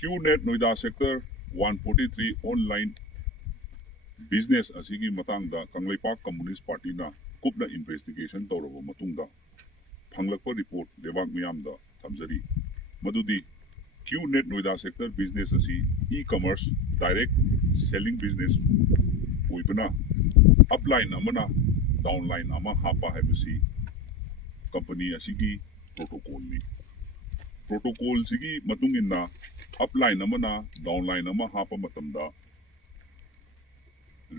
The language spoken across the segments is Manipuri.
Qnet Noida Sector 143 online business asigi matangda Kanglaipak Communist Party na kupna investigation tawraba matungda phanglakpa report lebak miyamda thamjari madudi Qnet Noida Sector business asi e-commerce direct selling business oibana upline amana downline ama hapa haibasi company asigi protocol ni protocol sigi matungina upline amana downline ama hapa matamda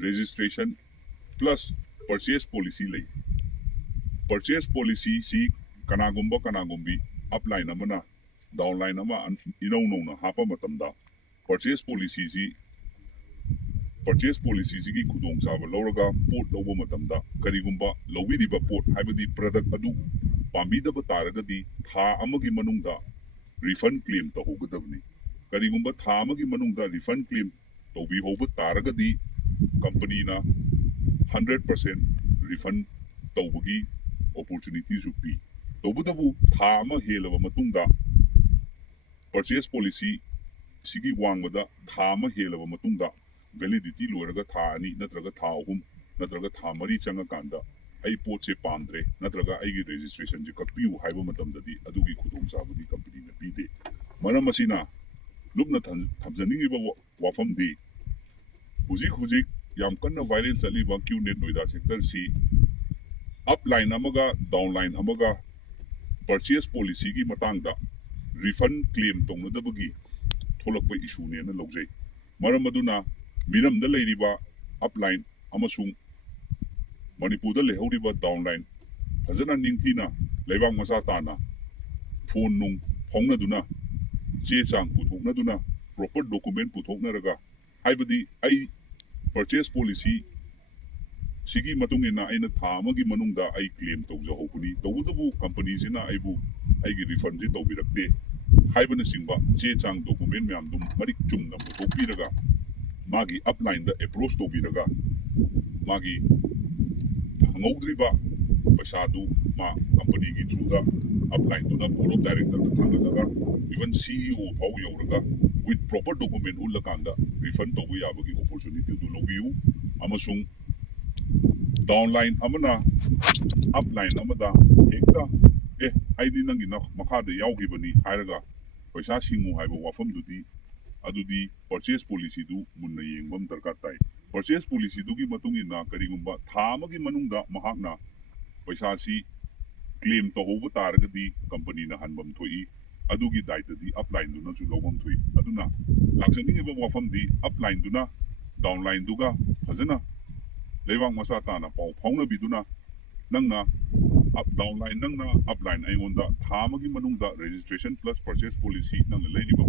registration plus purchase policy lay purchase policy si kanagumbi upline amana downline ama inaw hapa matamda purchase policy si gi khudong saba lawraga pot lawba matamda karigumba lawiriba pot haibadi product adu pambidaba taragadi tha amagi manungda refund claim ta hogadabni karigumba tha amagi manungda refund claim tobi hoba taragadi company na 100% refund tawbagi opportunity supi tawbudabu tha ama helaba matungda purchase policy sigi wangbada tha ama helaba matungda validity loiraga tha ani natraga tha ahum natraga tha mari changa kanda ai poche pamdre natraga ai gi registration ji kapiu haiba matamdadi adugi khudong sabudi company na pide maram asina lupna thamjaningi ba wafam di huzik yam kanna viral chali ba Qnet Noida sector si upline amaga downline amaga purchase policy gi matangda refund claim tongnadabagi tholakpa issue ne na lawjai maram aduna miramda leiriba upline amasung manipurda lehoriba downline fazana ningthina leibang masa tana phone nung phongnaduna che chang puthoknaduna proper document puthoknaraga haibadi ai purchase policy sigi matungina aina tha amagi manungda ai claim tawja hokuni tawudabu company sina aibu aigi refund ji tawbirakte haibana singba che chang document myam dum marik chumna puthokpiraga magi upline da approach tawbiraga magi ngawdriba pasadu ma company gi through da upline to na board of director da thangalaga even CEO pau yauraga with proper document ulakanda refund tawbu yabagi opportunity to lobiu amasung downline amana upline amada hekta aidi nangi na makhada yawgibani hairaga paisa singu haiba wafam adudi purchase policy du munna yengbam darkar tai purchase policy du gi matungi na karigumba thama gi manungda mahakna paisa si claim to hobu taragadi company na hanbam thoi adugi daita di upline du na su lobam thoi aduna laksani ba wafam di upline du na downline du ga fazana leibang masa ta na pau phauna biduna nangna up downline nangna upline aingonda thamagi manungda registration plus purchase policy nang leiliba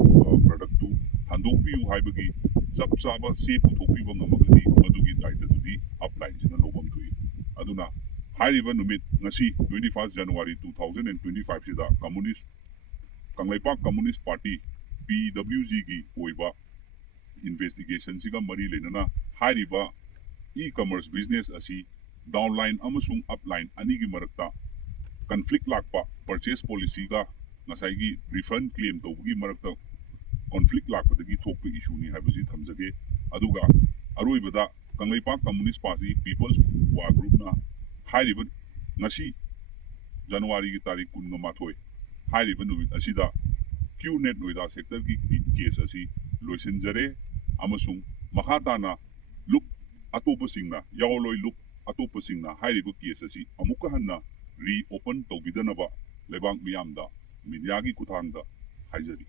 product tu handokpiu haibagi chap chaba se puthokpiba ngamagadi madugi daita dudi upline sina lobam thui aduna hairiba numit ngasi 21 January 2025 sida communist Kanglaipak Communist Party PWG gi oiba investigation siga mari lenana hairiba e-commerce business asi downline amasung upline anigi marakta conflict lakpa purchase policy ga ngasai refund claim tawgi marakta conflict lakpa dagi thokpa issue ni haibasi thamjage aduga aroibada Kanglaipak Communist Party People's War Group na hairiba ngasi January gi tarik 19 hairiba numit asida Qnet Noida sector gi case asi LOISINJARE amasung makhatana look atopasingna yawloi look atopasingna hairiba case asi amuka hanna reopen tawbidanaba lebang miyamda media gi kuthangda haijari